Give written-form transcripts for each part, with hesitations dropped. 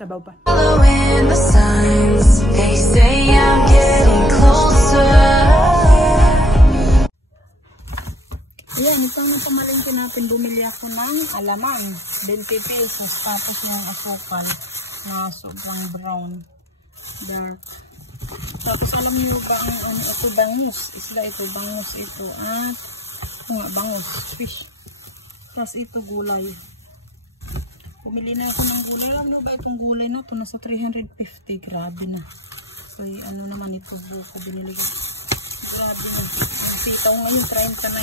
Sabaw pa. Following the signs, they say I'm getting closer. Ayan, ito na pamalingkin natin. Bumili ako ng alamang. 20 pesos. Tapos yung asukal na sobrang brown. Dark. Tapos alam niyo ba ang ito bangus? Isla ito. Bangus ito. At bangus. Fish. Tapos ito gulay. Bumili na ako ng gulay. Alam niyo ba itong gulay na ito? Nasa 350. Grabe na. So ano naman ito buko binili ko. Grabe na. Ang sitaw ngayon, 30 na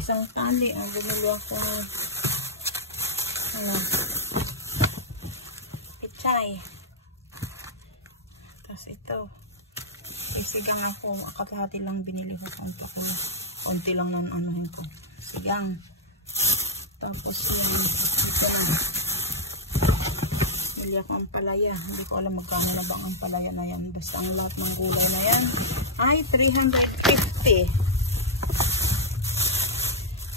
isang tali. Ang bumili ako pichay. Tapos ito. Sigang ako. Akatahati lang binili ko. Konti lang ng anuhin ko. Sigang. Tapos yun. Ito lang. Bili ako ang palaya. Hindi ko alam magkano na bang ang palaya na yan. Basta ang lahat ng gulay na yan ay 350.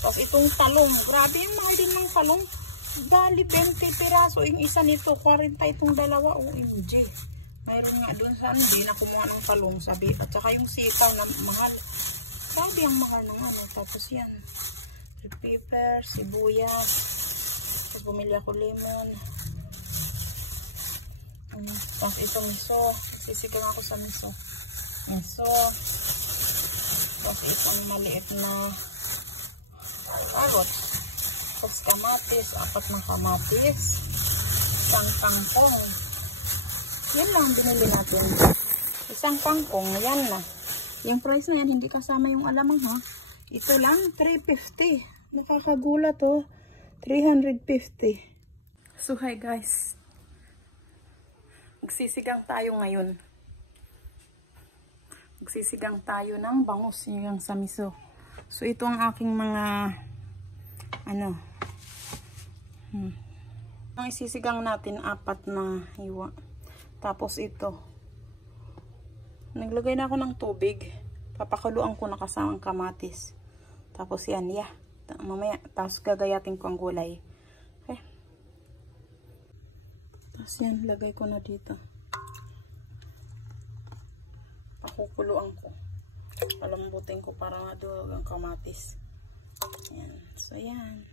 Tapos itong talong. Grabe yung mga din ng talong. Dali 20 piraso. Yung isa nito 40 itong dalawa. OMG. Mayroon nga doon sa hindi na kumuha ng talong sabi. At saka yung sitaw na mahal. Grabe ang mahal ng ano. Tapos yan. Pepper, sibuyas. Tapos bumili ako lemon. Tapos ito miso. Sisigang ako sa miso. Tapos itong maliit na carrots. Tapos kamatis. 4 na kamatis. Isang kangkong. Yan lang binili natin. Isang kangkong. Yan na. Yung price na yan hindi kasama yung alamang ha. Ito lang 350. Nakakagula to. 350. So hi guys. Magsisigang tayo ngayon. Magsisigang tayo ng bangus yung sa miso. So ito ang aking mga ang isisigang natin 4 na hiwa. Tapos ito. Naglagay na ako ng tubig. Papakuluan ko na kasamang kamatis. Tapos yan, mamaya. Tapos gagayatin ko ang gulay. Okay. Tapos yan, lagay ko na dito. Pakukuluan ko. Palambutin ko para madurog ang kamatis. Yan. So yan.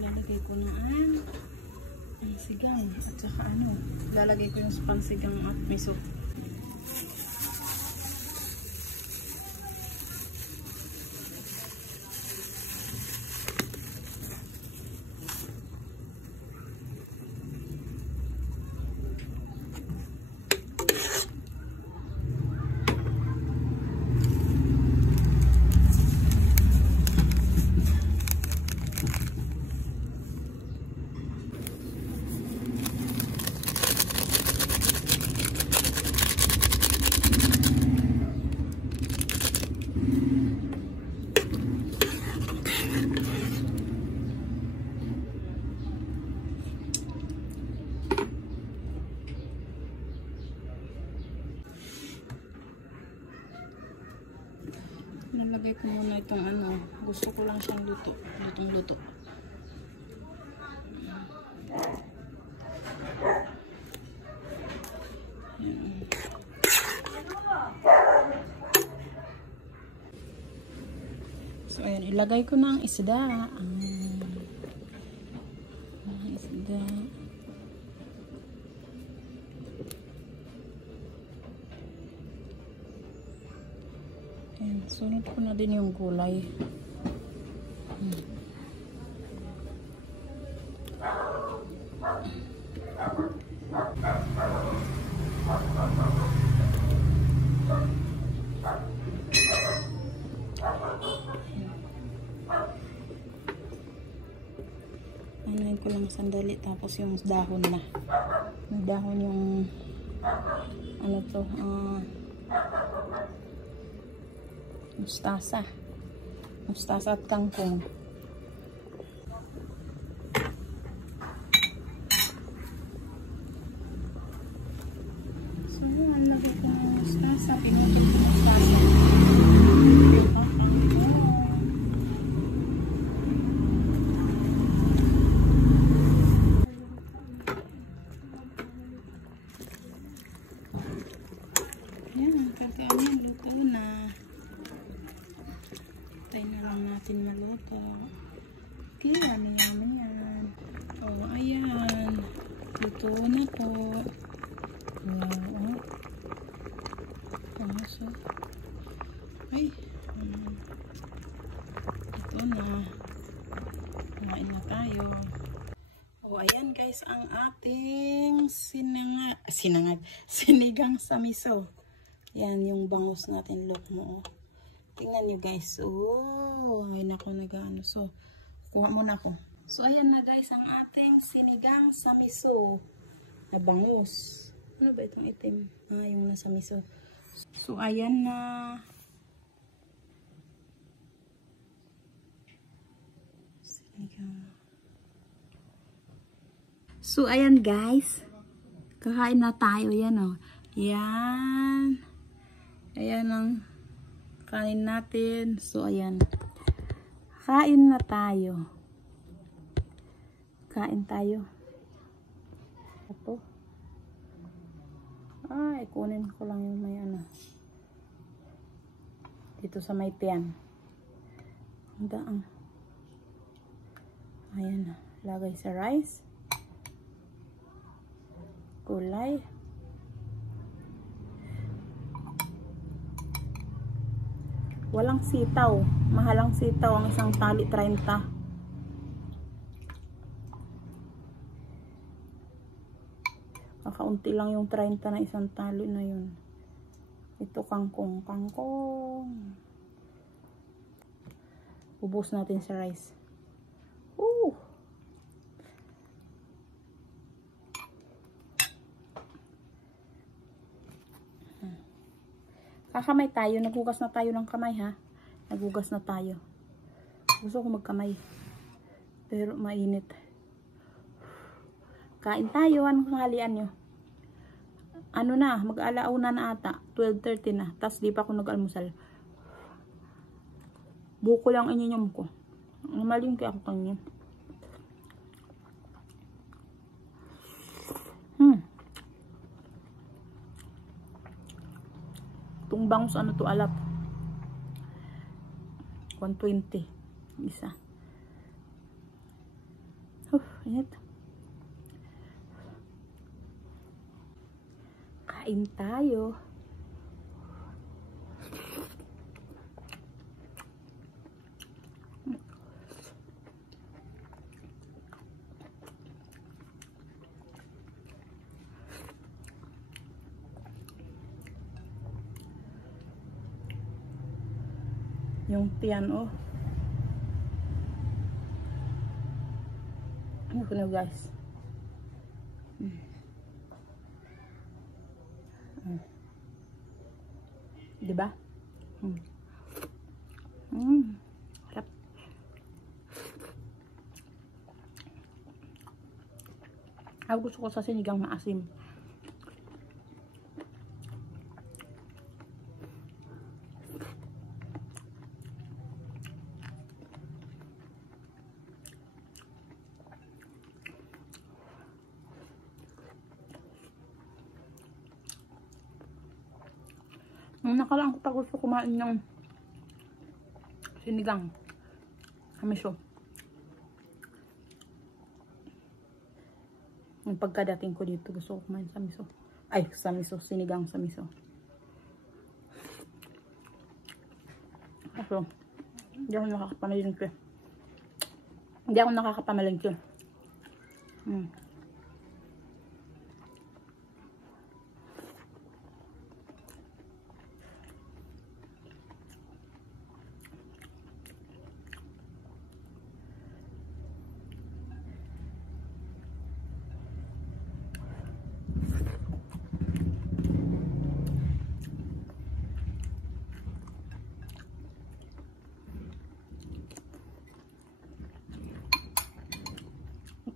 Lalagay ko na ang sigang at saka lalagay ko yung pansigang at miso. muna itong ano. Gusto ko lang siyang luto. Lutong-luto. So, ayan. Ilagay ko na ang isda. Isda. Ayan. Sunod ko na din yung gulay. Anayin ko lang sandali, tapos yung dahon na. Yung dahon yung ano to, mustasa. Mustasa at kangkong. So, ang lagay ko ng mustasa. Pinutot ko mustasa. Yan, kakain. Luto na. Tayo na lang natin maluto. Okay, yaman yan. Oh, ayan. Luto na po. Wow, oh. So, ay. Ito na. Kumain na tayo. Oh, ayan guys, ang ating sinigang sa miso. Yan, yung bangus natin. Look mo, oh. Tingnan nyo guys. Oh, ay nako, nag-ano. So, kuha muna ako. So, ayan na guys, ang ating sinigang sa miso na bangus. Ano ba itong itim? Yung nasa miso. So, ayan na. Sinigang. So, ayan guys. Kakain na tayo. Yan, oh. Yan. Ayan ang kanin natin. So, ayan. Kain na tayo. Kain tayo. Ito. Ay, kunin ko lang yung may ano. Dito sa may tiyan. Ang daang. Ayan na. Lagay sa rice. Gulay. Walang sitaw. Mahalang sitaw ang isang tali 30. Kakaunti lang yung 30 na isang tali na yun. Ito kangkong. Kangkong. Ubus natin sa rice. Woo! Kakamay tayo. Naghugas na tayo ng kamay, ha? Naghugas na tayo. Gusto ko magkamay. Pero mainit. Kain tayo. Anong halian nyo? Ano na? Mag-alauna na ata. 12:30 na. Tapos di pa ako nag-almusal. Buko lang ininyom ko. Malingki ako kanyan. Itong bangus ano to, alap. 120. Isa. Init. Kain tayo. Yung tiyan, oh. Ano ko na guys? Diba? Harap. Ako gusto ko sa sinigang na asim. Ang nakaraan ko pa gusto kumain ng sinigang sa miso. Yung pagkadating ko dito, gusto ko kumain sa miso. Ay, sa miso. Sinigang sa miso. So, hindi ako nakakapamalingki. Hindi ako nakakapamalingki.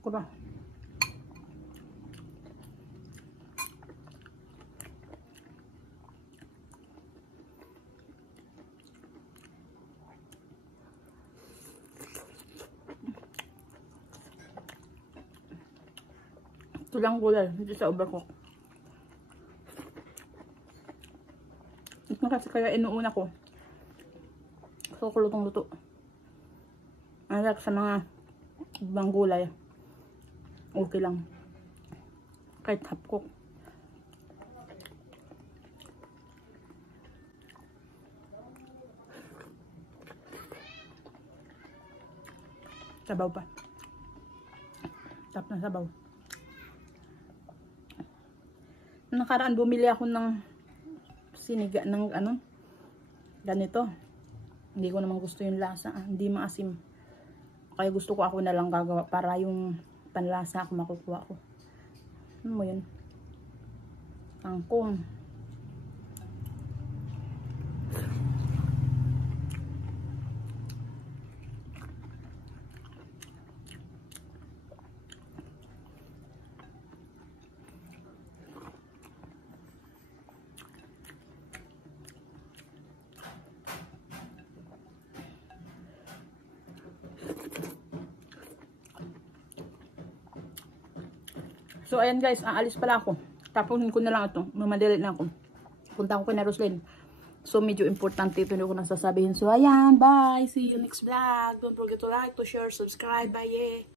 Ako ba? Ito lang gulay dito sa overcook. Ito kasi kaya inuuna ko. So, kulutong luto. Alak sa mga ibang gulay. Okay lang. Kahit half cook. Sabaw pa. Tap na sabaw. Nakaraan bumili ako ng siniga ng ano ganito. Hindi ko naman gusto yung lasa. Hindi maasim. Kaya gusto ko ako na lang gagawa para yung panlasa ako makukuha ko. Ano mo yun? Kangkong. So, ayan guys, aalis pala ako. Tapunin ko na lang ito. Mamadali na ako. Punta ko kay na Roslyn. So, medyo importante ito na ko nang sasabihin. So, ayan, bye! See you next vlog. Don't forget to like, to share, subscribe. Bye!